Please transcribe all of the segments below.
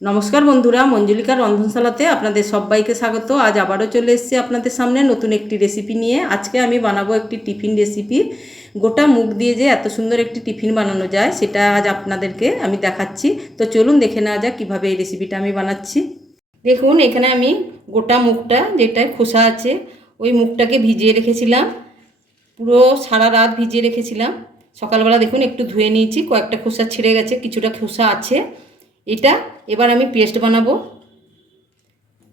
নমস্কার বন্ধুরা, মঞ্জুলিকার রন্ধনশালাতে আপনাদের সবাইকে স্বাগত। আজ আবারও চলে এসেছি আপনাদের সামনে নতুন একটি রেসিপি নিয়ে। আজকে আমি বানাবো একটি টিফিন রেসিপি গোটা মুখ দিয়ে যে এত সুন্দর একটি টিফিন বানানো যায়, সেটা আজ আপনাদেরকে আমি দেখাচ্ছি। তো চলুন দেখে নেওয়া যাক কীভাবে এই রেসিপিটা আমি বানাচ্ছি। দেখুন, এখানে আমি গোটা মুখটা যেটায় খোসা আছে, ওই মুখটাকে ভিজিয়ে রেখেছিলাম। পুরো সারা রাত ভিজিয়ে রেখেছিলাম। সকালবেলা দেখুন, একটু ধুয়ে নিয়েছি, কয়েকটা খোসা ছিঁড়ে গেছে, কিছুটা খোসা আছে। এটা, এবার আমি পেস্ট বানাবো।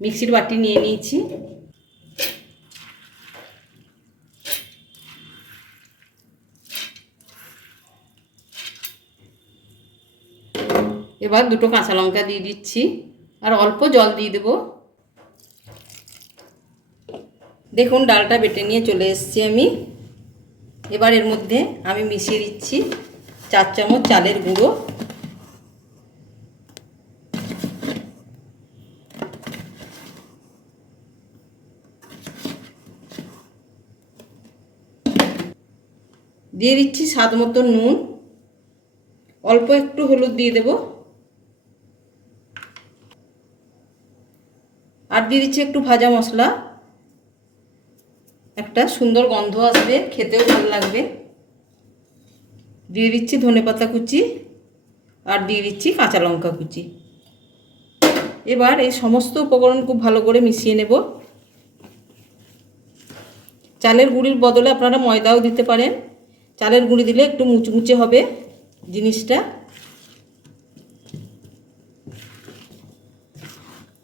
মিক্সির বাটি নিয়ে নিয়েছি। এবার দুটো কাঁচা লঙ্কা দিয়ে দিচ্ছি, আর অল্প জল দিয়ে দেবো। দেখুন, ডালটা বেটে নিয়ে চলে এসেছি আমি। এবার এর মধ্যে আমি মিশিয়ে দিচ্ছি চার চামচ চালের গুঁড়ো। দিয়ে দিচ্ছি স্বাদ মতো নুন। অল্প একটু হলুদ দিয়ে দেব। আর দিয়ে দিচ্ছি একটু ভাজা মশলা। একটা সুন্দর গন্ধ আসবে, খেতেও ভালো লাগবে। দিয়ে দিচ্ছি ধনে পাতা কুচি আর দিয়ে দিচ্ছি কাঁচা লঙ্কা কুচি। এবার এই সমস্ত উপকরণ খুব ভালো করে মিশিয়ে নেব। চালের গুঁড়ির বদলে আপনারা ময়দাও দিতে পারেন। চালের গুঁড়ি দিলে একটু মুচমুচে হবে জিনিসটা।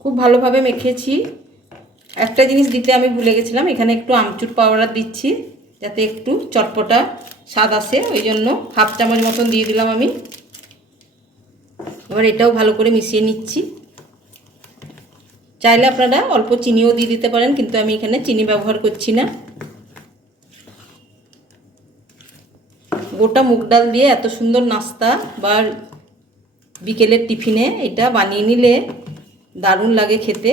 খুব ভালোভাবে মেখেছি। একটা জিনিস দিতে আমি ভুলে গেছিলাম, এখানে একটু আমচুর পাউডার দিচ্ছি যাতে একটু চটপটা স্বাদ আসে, ওই জন্য হাফ চামচ মতন দিয়ে দিলাম আমি। এবার এটাও ভালো করে মিশিয়ে নিচ্ছি। চাইলে আপনারা অল্প চিনিও দিয়ে দিতে পারেন, কিন্তু আমি এখানে চিনি ব্যবহার করছি না। গোটা মুগ ডাল দিয়ে এত সুন্দর নাস্তা বা বিকেলের টিফিনে এটা বানিয়ে নিলে দারুণ লাগে খেতে।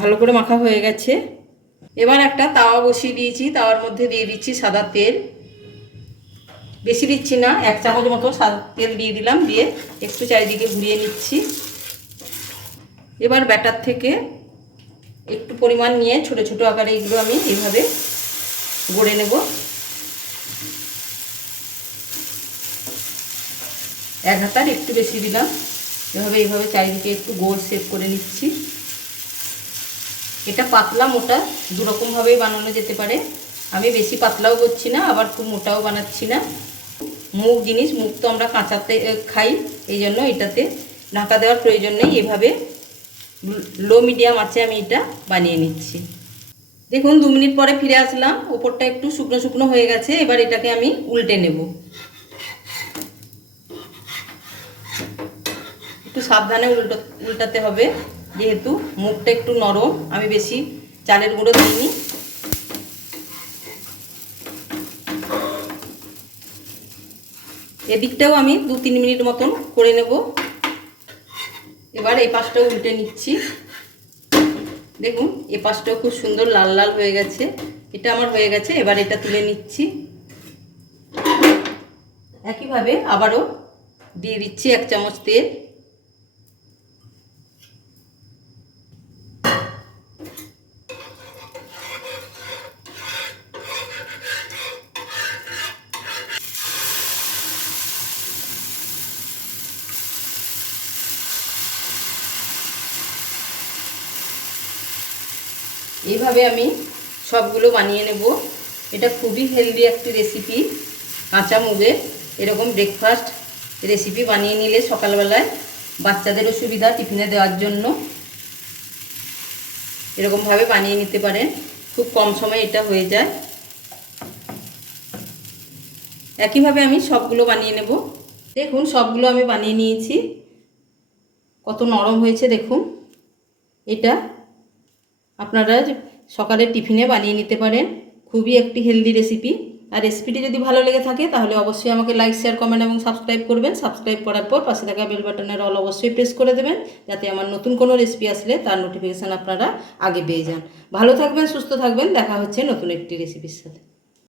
ভালো করে মাখা হয়ে গেছে। এবার একটা তাওয়া বসিয়ে দিয়েছি, তাওয়ার মধ্যে দিয়ে দিচ্ছি সাদা তেল। বেশি দিচ্ছি না, এক চামচ মতো সাদা তেল দিয়ে দিলাম, দিয়ে একটু চারিদিকে ঘুরিয়ে নিচ্ছি। এবার ব্যাটার থেকে একটু পরিমাণ নিয়ে ছোট ছোট আকারে এগুলো আমি এইভাবে গড়ে নেব। এক হাতার একটু বেশি দিলাম। এভাবে এইভাবে চারিদিকে একটু গোল শেপ করে নিচ্ছি। এটা পাতলা মোটা দুরকমভাবেই বানানো যেতে পারে। আমি বেশি পাতলাও করছি না, আবার খুব মোটাও বানাচ্ছি না। মুগ জিনিস মুখ তো আমরা কাঁচাতে খাই, এই জন্য এটাতে ঢাকা দেওয়ার প্রয়োজন নেই। এভাবে লো মিডিয়াম আছে, আমি এটা বানিয়ে নিচ্ছি। দেখুন, দু মিনিট পরে ফিরে আসলাম। ওপরটা একটু শুকনো শুকনো হয়ে গেছে, এবার এটাকে আমি উল্টে নেব। একটু সাবধানে উল্টো, উল্টাতে হবে, যেহেতু মুখটা একটু নরম, আমি বেশি চালের গুঁড়ো দিইনি। এদিকটাও আমি দু তিন মিনিট মতন করে নেব। এবার এই পাশটা উল্টে নিচ্ছি। দেখুন, এ পাশটাও খুব সুন্দর লাল লাল হয়ে গেছে। এটা আমার হয়ে গেছে, এবার এটা তুলে নিচ্ছি। একইভাবে আবারও দিয়ে দিচ্ছি এক চামচ তেল। এইভাবে আমি সবগুলো বানিয়ে নেব। এটা খুবই হেলদি একটি রেসিপি কাঁচা মুগের এরকম ব্রেকফাস্ট রেসিপি বানিয়ে নিলে সকালবেলায় বাচ্চাদেরও সুবিধা টিফিনে দেওয়ার জন্য। এরকমভাবে বানিয়ে নিতে পারেন। খুব কম সময়ে এটা হয়ে যায়। একইভাবে আমি সবগুলো বানিয়ে নেব। দেখুন, সবগুলো আমি বানিয়ে নিয়েছি। কত নরম হয়েছে, দেখুন। এটা আপনারা সকালে টিফিনে বানিয়ে নিতে পারেন, খুবই একটি হেলদি রেসিপি আর রেসিপিটি যদি ভালো লেগে থাকে, তাহলে অবশ্যই আমাকে লাইক শেয়ার কমেন্ট এবং সাবস্ক্রাইব করবেন। সাবস্ক্রাইব করার পর পাশে থাকা বেল বাটনের অল অবশ্যই প্রেস করে দেবেন, যাতে আমার নতুন কোনো রেসিপি আসলে তার নোটিফিকেশান আপনারা আগে পেয়ে যান। ভালো থাকবেন, সুস্থ থাকবেন। দেখা হচ্ছে নতুন একটি রেসিপির সাথে।